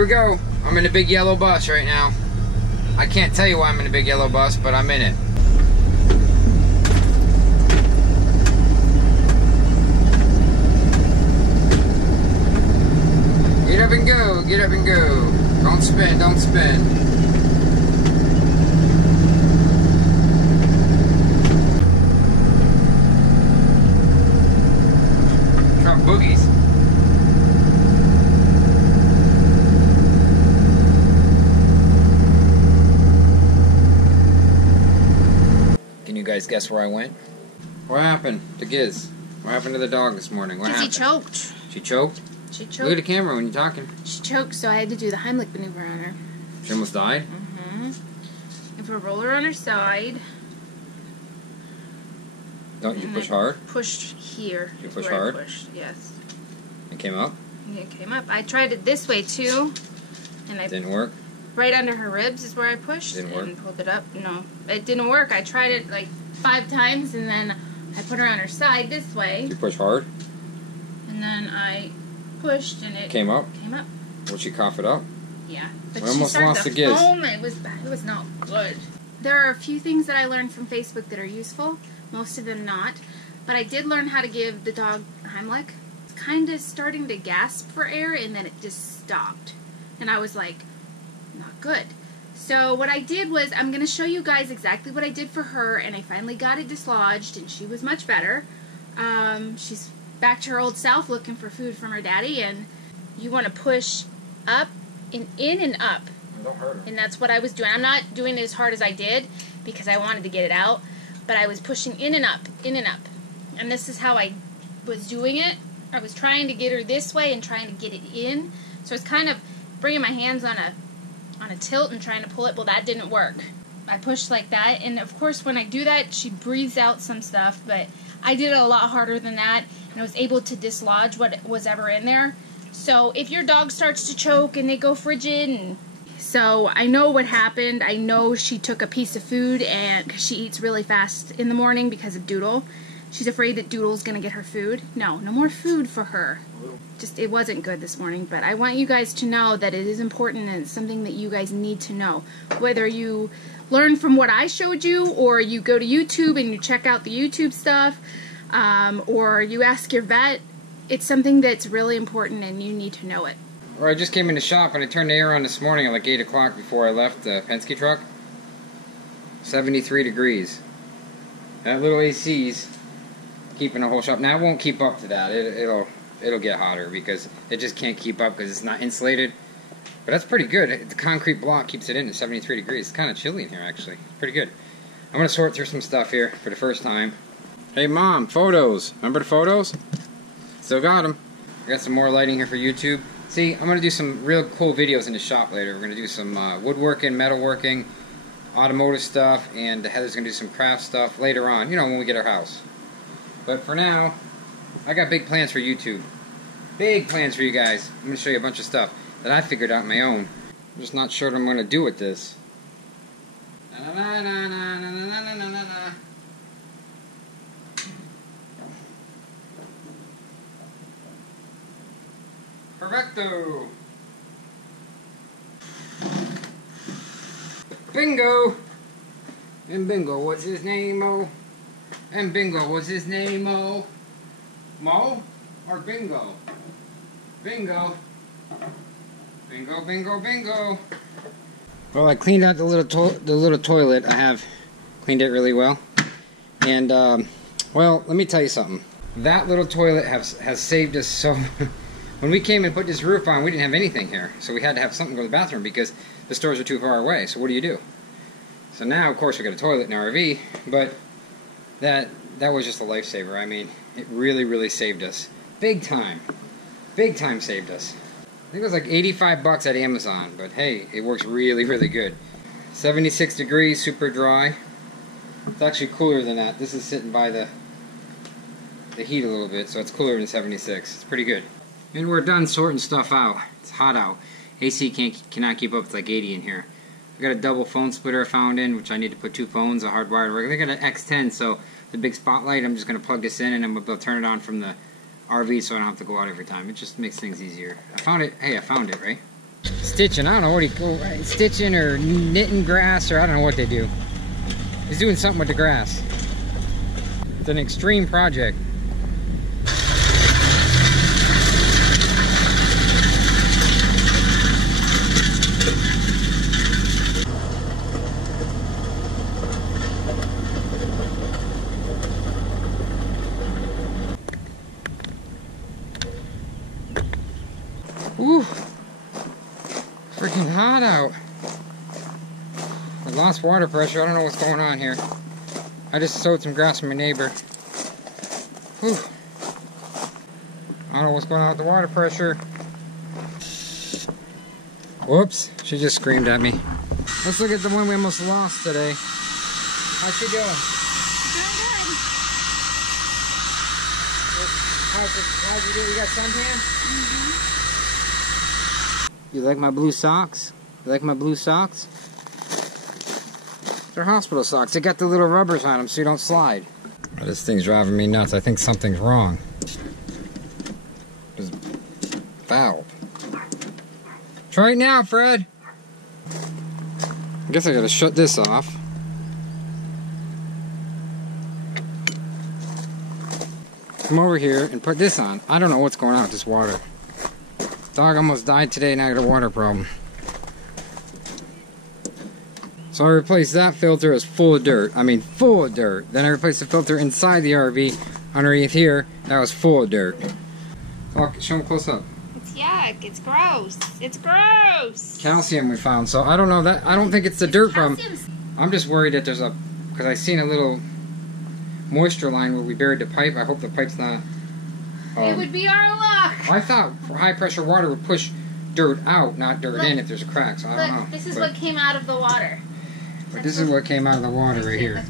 here we go. I'm in a big yellow bus right now. I can't tell you why I'm in a big yellow bus, but I'm in it. Get up and go, get up and go. Don't spin, don't spin. Truck boogies. Can you guys guess where I went? What happened to Giz? What happened to the dog this morning? What happened? He choked. She choked? She choked. Look at the camera when you're talking. She choked, so I had to do the Heimlich maneuver on her. She almost died? Mm-hmm. And put a roller on her side. Don't you push hard? Pushed here. You push hard? Pushed, yes. It came up? And it came up. I tried it this way too. And I Didn't work? Right under her ribs is where I pushed. Didn't work? And pulled it up. No, it didn't work. I tried it like 5 times and then I put her on her side this way. Did you push hard? And then I pushed and it came up? Came up. Would she cough it up? Yeah. But we she almost started lost to the Giz. foam. It was bad. It was not good. There are a few things that I learned from Facebook that are useful. Most of them not. But I did learn how to give the dog Heimlich. It's kind of starting to gasp for air and then it just stopped. And I was like, not good. So what I did was, I'm going to show you guys exactly what I did for her, and I finally got it dislodged and she was much better. She's back to her old self looking for food from her daddy, and you want to push up and in and up. Don't hurt her. And that's what I was doing. I'm not doing it as hard as I did because I wanted to get it out, but I was pushing in and up, in and up. And this is how I was doing it. I was trying to get her this way and trying to get it in. So I was kind of bringing my hands on a tilt and trying to pull it. Well, that didn't work. I pushed like that, and of course when I do that, she breathes out some stuff, but I did it a lot harder than that, and I was able to dislodge what was ever in there. So if your dog starts to choke and they go frigid, and so I know what happened. I know she took a piece of food, and 'cause she eats really fast in the morning because of Doodle. She's afraid that Doodle's gonna get her food. No more food for her. Just, it wasn't good this morning, but I want you guys to know that it is important and it's something that you guys need to know. Whether you learn from what I showed you, or you go to YouTube and you check out the YouTube stuff, or you ask your vet, it's something that's really important and you need to know it. Well, I just came in the shop and I turned the air on this morning at like 8 o'clock before I left the Penske truck. 73 degrees. That little AC's keeping the whole shop. Now it won't keep up to that. It'll get hotter because it just can't keep up because it's not insulated. But that's pretty good. The concrete block keeps it in at 73 degrees. It's kind of chilly in here actually. Pretty good. I'm going to sort through some stuff here for the first time. Hey Mom, photos. Remember the photos? Still got them. I got some more lighting here for YouTube. See, I'm going to do some real cool videos in the shop later. We're going to do some woodworking, metalworking, automotive stuff, and Heather's going to do some craft stuff later on, you know, when we get our house. But for now, I got big plans for YouTube. Big plans for you guys. I'm going to show you a bunch of stuff that I figured out on my own. I'm just not sure what I'm going to do with this. Perfecto! Bingo! And Bingo, what's his name, Mo? And Bingo, what's his name, Mo? Mo or Bingo? Bingo. Bingo, bingo, bingo. Well, I cleaned out the little toilet. I have cleaned it really well. And, well, let me tell you something. That little toilet has saved us so... When we came and put this roof on, we didn't have anything here. So we had to have something to go to the bathroom because the stores are too far away. So what do? So now, of course, we got a toilet in our RV, but that was just a lifesaver. I mean, it really, really saved us. Big time. Big time saved us. I think it was like 85 bucks at Amazon, but hey, it works really, really good. 76 degrees, super dry. It's actually cooler than that. This is sitting by the heat a little bit, so it's cooler than 76. It's pretty good. And we're done sorting stuff out. It's hot out. AC cannot keep up. It's like 80 in here. I got a double phone splitter I found in, which I need to put 2 phones, a hardwired. I got an X10, so the big spotlight, I'm just going to plug this in and I'm going to turn it on from the RV so I don't have to go out every time. It just makes things easier. I found it. Hey, I found it, right? stitching. I don't know what stitching or knitting grass, or I don't know what they do. He's doing something with the grass. It's an extreme project. Ooh, freaking hot out. I lost water pressure. I don't know what's going on here. I just sowed some grass for my neighbor. Whew. I don't know what's going on with the water pressure. Whoops, she just screamed at me. Let's look at the one we almost lost today. How's she doing? Doing good. How'd you do? You got suntan? You like my blue socks? You like my blue socks? They're hospital socks. They got the little rubbers on them so you don't slide. Oh, this thing's driving me nuts. I think something's wrong. There's a valve. Try it now, Fred. I guess I gotta shut this off. Come over here and put this on. I don't know what's going on with this water. Dog almost died today and I got a water problem. So I replaced that filter. It was full of dirt. I mean, full of dirt. Then I replaced the filter inside the RV underneath here. That was full of dirt. Oh, show them close up. It's yuck. It's gross. It's gross. Calcium we found. So I don't know that. I don't think it's the dirt from. I'm just worried that there's a, because I seen a little moisture line where we buried the pipe. I hope the pipe's not. It would be our luck. I thought high pressure water would push dirt out, not dirt in if there's a crack. So I don't know. This is what came out of the water. But this is what came out of the water right here.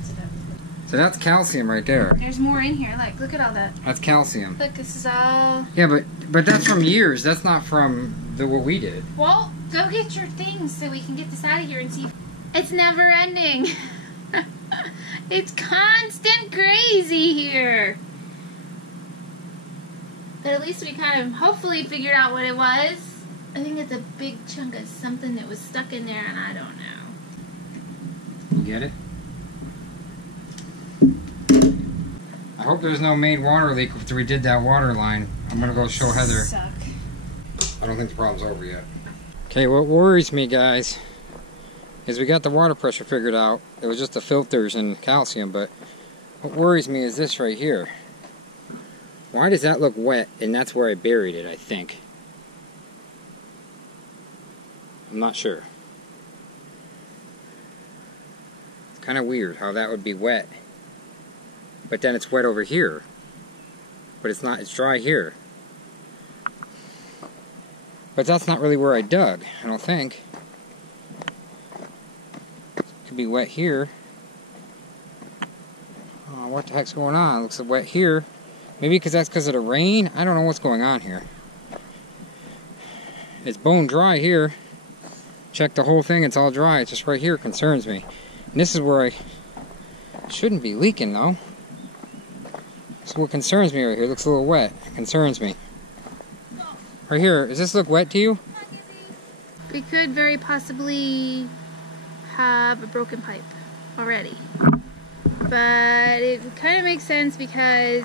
So that's calcium right there. There's more in here. Look at all that. That's calcium. Look, this is all. Yeah, but that's from years. That's not from what we did. Well, go get your things so we can get this out of here and see. It's never ending. It's constant crazy here. But at least we kind of hopefully figured out what it was. I think it's a big chunk of something that was stuck in there, and I don't know. You get it? I hope there's no main water leak after we did that water line. I'm gonna go show Heather. Suck. I don't think the problem's over yet. Okay, what worries me, guys, is we got the water pressure figured out. It was just the filters and calcium, but what worries me is this right here. Why does that look wet? And that's where I buried it, I think. I'm not sure. It's kind of weird how that would be wet. But then it's wet over here. But it's not, it's dry here. But that's not really where I dug, I don't think. It could be wet here. Oh, what the heck's going on? It looks wet here. Maybe because that's because of the rain? I don't know what's going on here. It's bone dry here. Check the whole thing, it's all dry. It's just right here, concerns me. And this is where I shouldn't be leaking though. So what concerns me right here, it looks a little wet. It concerns me. Right here, does this look wet to you? We could very possibly have a broken pipe already. But it kind of makes sense because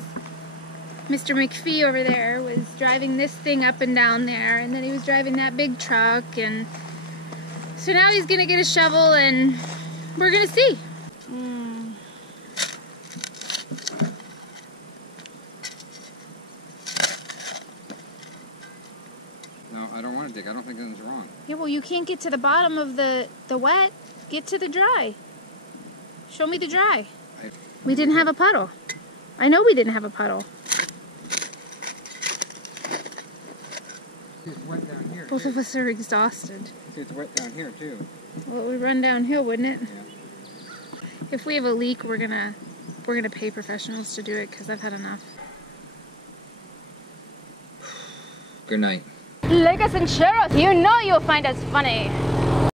Mr. McPhee over there was driving this thing up and down there, and then he was driving that big truck, and so now he's gonna get a shovel and we're gonna see. No, I don't want to dig. I don't think anything's wrong. Yeah, well, you can't get to the bottom of the wet. Get to the dry. Show me the dry. We didn't have a puddle. I know we didn't have a puddle. It's wet down here. Both of us are exhausted. See, it's wet down here too. Well, it would run downhill, wouldn't it? Yeah. If we have a leak, we're gonna pay professionals to do it because I've had enough. Good night. Like us and share us. You know you'll find us funny.